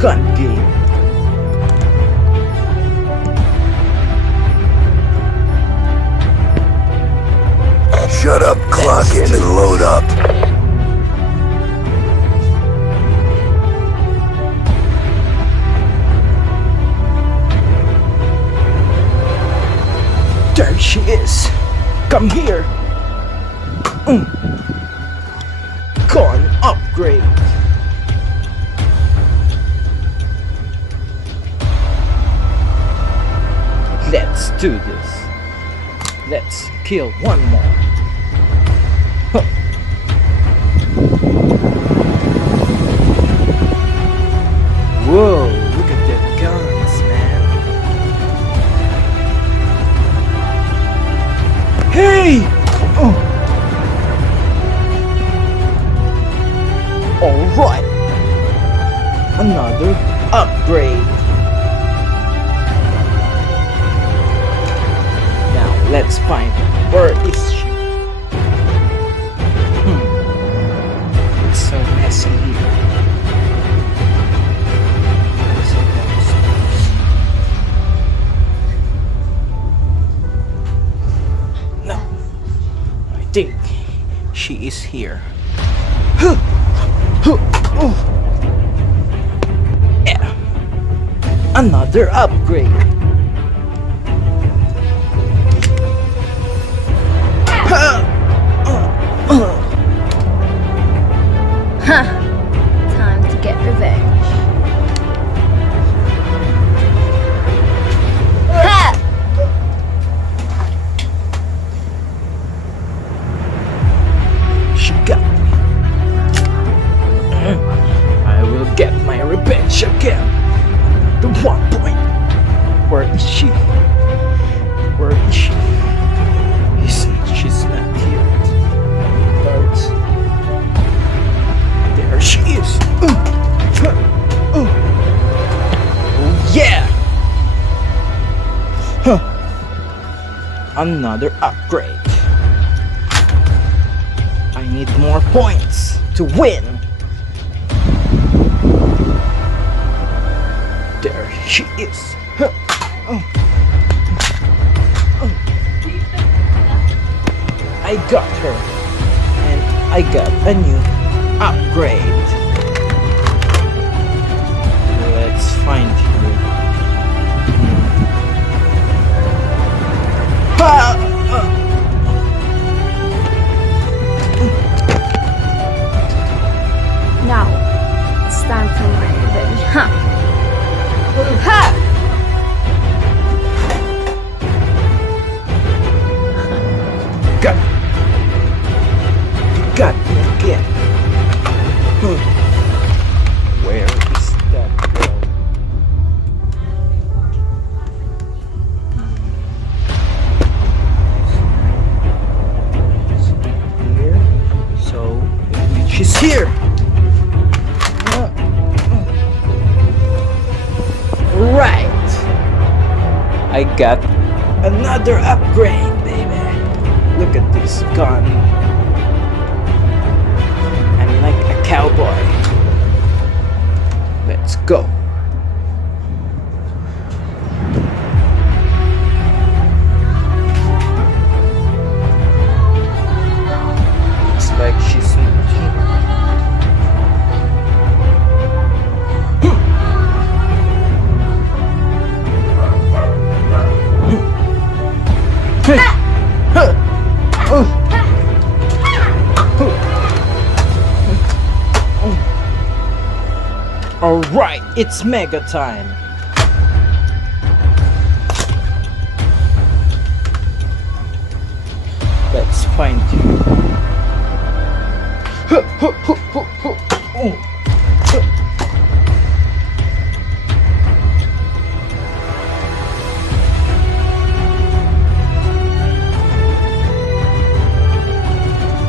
gun game. Shut up, clock in and load up. There she is. Come here. Gun upgrade. Let's do this. Let's kill one more. Huh. Whoa, look at that guns, man. Hey! Oh. Alright. Another upgrade. Now let's find her. Where is she? It's so messy here. No. I think she is here. Yeah. Another upgrade. Huh. Time to get revenge. Ha! She got me. I will get my revenge again. The 1 point. Where is she? Where is she? She's not here. Guards. There she is. Oh yeah. Another upgrade. I need more points to win. There she is. I got her. And I got a new upgrade. Let's find her. Now, it's time for my revenge. Huh? Ha! Got me. You got me again. Where is that girl? Here. So it means she's here. Right. I got another upgrade, baby. Look at this gun. I'm like a cowboy. Let's go. Looks like she's not here. Alright, it's mega time. Let's find you.